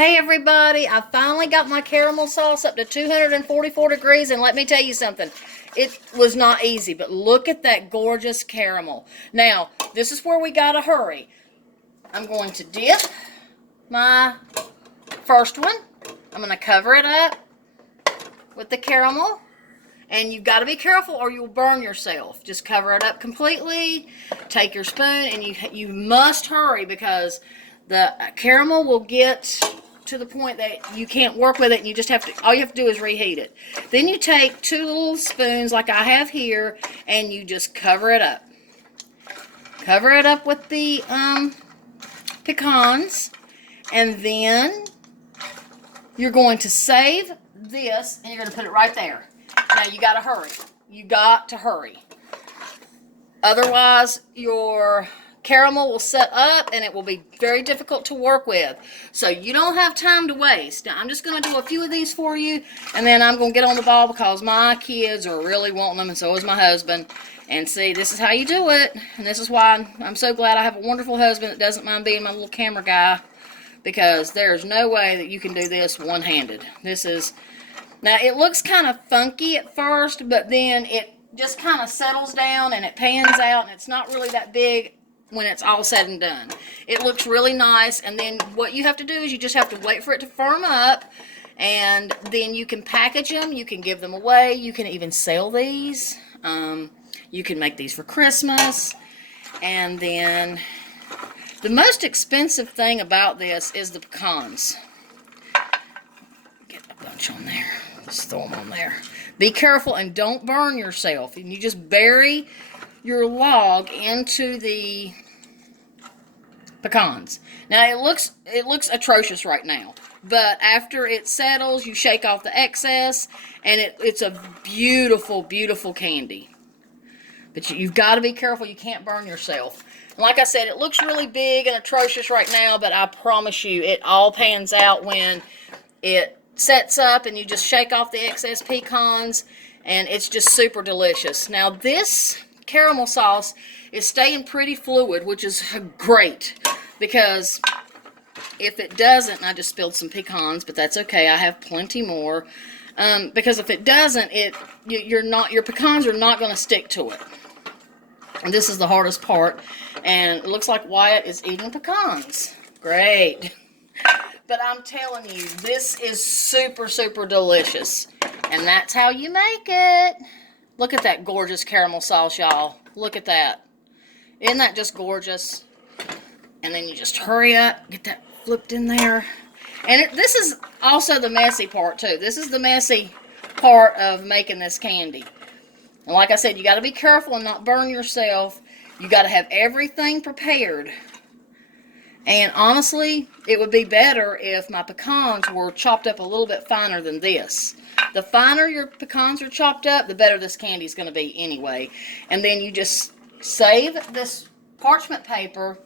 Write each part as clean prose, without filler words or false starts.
Hey everybody, I finally got my caramel sauce up to 244 degrees, and let me tell you something. It was not easy, but look at that gorgeous caramel. Now, this is where we gotta hurry. I'm going to dip my first one. I'm gonna cover it up with the caramel. And you've got to be careful or you'll burn yourself. Just cover it up completely. Take your spoon, and you must hurry because the caramel will get to the point that you can't work with it, and you just have to, all you have to do is reheat it. Then you take 2 little spoons like I have here, and you just cover it up. Cover it up with the pecans, and then you're going to save this, and you're going to put it right there. Now, you got to hurry. You got to hurry. Otherwise, your caramel will set up, and it will be very difficult to work with. So, you don't have time to waste. Now, I'm just going to do a few of these for you, and then I'm going to get on the ball because my kids are really wanting them, and so is my husband. And see, this is how you do it. And this is why I'm so glad I have a wonderful husband that doesn't mind being my little camera guy, because there's no way that you can do this one-handed. This is... Now, it looks kind of funky at first, but then it just kind of settles down and it pans out, and it's not really that big when it's all said and done. It looks really nice, and then what you have to do is you just have to wait for it to firm up, and then you can package them, you can give them away, you can even sell these. You can make these for Christmas, and then the most expensive thing about this is the pecans. Get a bunch on there. Just throw them on there. Be careful and don't burn yourself. And you just bury your log into the pecans. Now it looks atrocious right now, but after it settles, you shake off the excess, and it's a beautiful, beautiful candy. But you've got to be careful. You can't burn yourself. And like I said, it looks really big and atrocious right now, but I promise you, it all pans out when it sets up, and you just shake off the excess pecans, and it's just super delicious. Now, this caramel sauce is staying pretty fluid, which is great, because if it doesn't, I just spilled some pecans, but that's okay. I have plenty more. Because if it doesn't, your pecans are not going to stick to it. And this is the hardest part. And it looks like Wyatt is eating pecans. Great. But I'm telling you, this is super, super delicious. And that's how you make it. Look at that gorgeous caramel sauce, y'all. Look at that. Isn't that just gorgeous? And then you just hurry up, get that flipped in there. And this is also the messy part, too. This is the messy part of making this candy. And like I said, you got to be careful and not burn yourself. You got to have everything prepared. And honestly, it would be better if my pecans were chopped up a little bit finer than this. The finer your pecans are chopped up, the better this candy is going to be anyway. And then you just save this parchment paper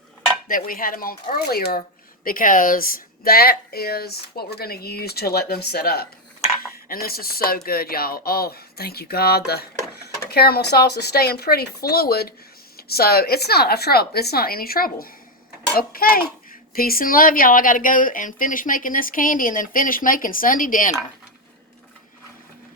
that we had them on earlier, because that is what we're going to use to let them set up. And this is so good, y'all. Oh, thank you, God. The caramel sauce is staying pretty fluid, so it's not any trouble. Okay, peace and love, y'all. I got to go and finish making this candy and then finish making Sunday dinner.